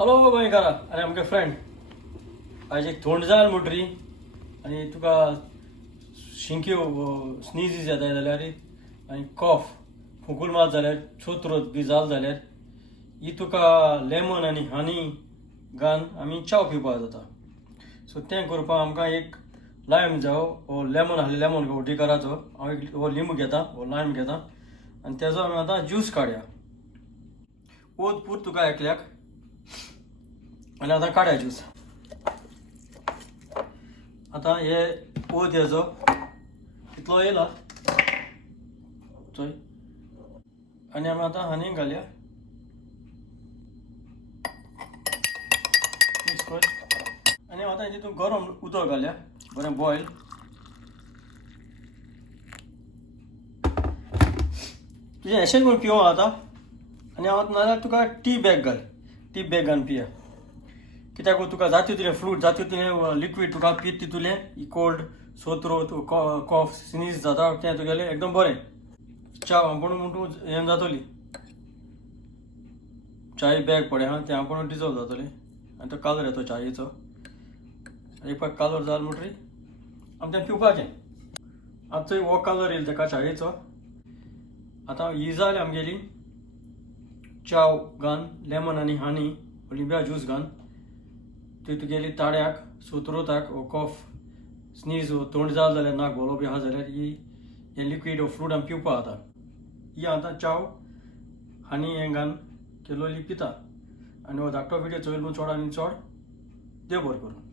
हॅलो गोंयकारा आनी आमगे फ्रेंड आज एक थंड जाल म्हणटरी आनी तुका शिंक्यो स्नीजीस येताय जाल्यार आनी कॉफ फुकूल मात जाल्यार छोत्रोत बी जाल जाल्यार ही तुका लेमन आनी हनी घालून आमी च्या पिवपाक जाता. सो तें करपाक आमकां एक लायम जावो हो लेमन आहले लेमन घोवटी कराचो. हांव एक हो लिंबू घेता, हो लायम घेता आनी तेजो आमी आतां ज्यूस काडया. ओत पूर तुका एकल्याक आनी आतां काडया ज्यूस. आतां हे ओत हेजो कितलो येयला चोय आनी आमी आतां हनीक घालया. मिक्स कर आनी आतां तितून गरम उदक घालया, बरें बॉयल. तुजें अशें करून पिवं आतां आनी हांव नाजाल्यार तुका टी बॅग घाल, टी बॅग घालून पिया. कित्याक तुका जाता तितलें फ्रूट जाता तितलें लिक्वीड तुका पीत तितुलें कोल्ड सोत्रोत कॉफ स्नीज जाता तें तुगेलें एकदम बरें. च्या आपण म्हणून हें जातली चाय बॅग पडे हां तें आपण डिजॉल्व जातलें आनी तो कलर येतो चायेचो. एक पाक कलर जाल म्हणटरी आमी तें पिवपाचें. आतां थंय हो कलर येयलो ताका चायेचो. आतां ही जाली आमगेली चाव घालून लेमन आनी हनी लिंब्या ज्यूस घालून ती तुगेली ताड्याक सोत्रोताक वो कॉफ स्नीज वो तोंड जाल जाल्यार नाक बोलो बी आहा जाल्यार ही हें लिक्वीड वो फ्रूट आमी पिवपा जाता. ही आतां चाव हनी हें घालून केलोली पिता आनी हो धाकटो व्हिडिओ चोयल चड आनी चड देव बरें करूं.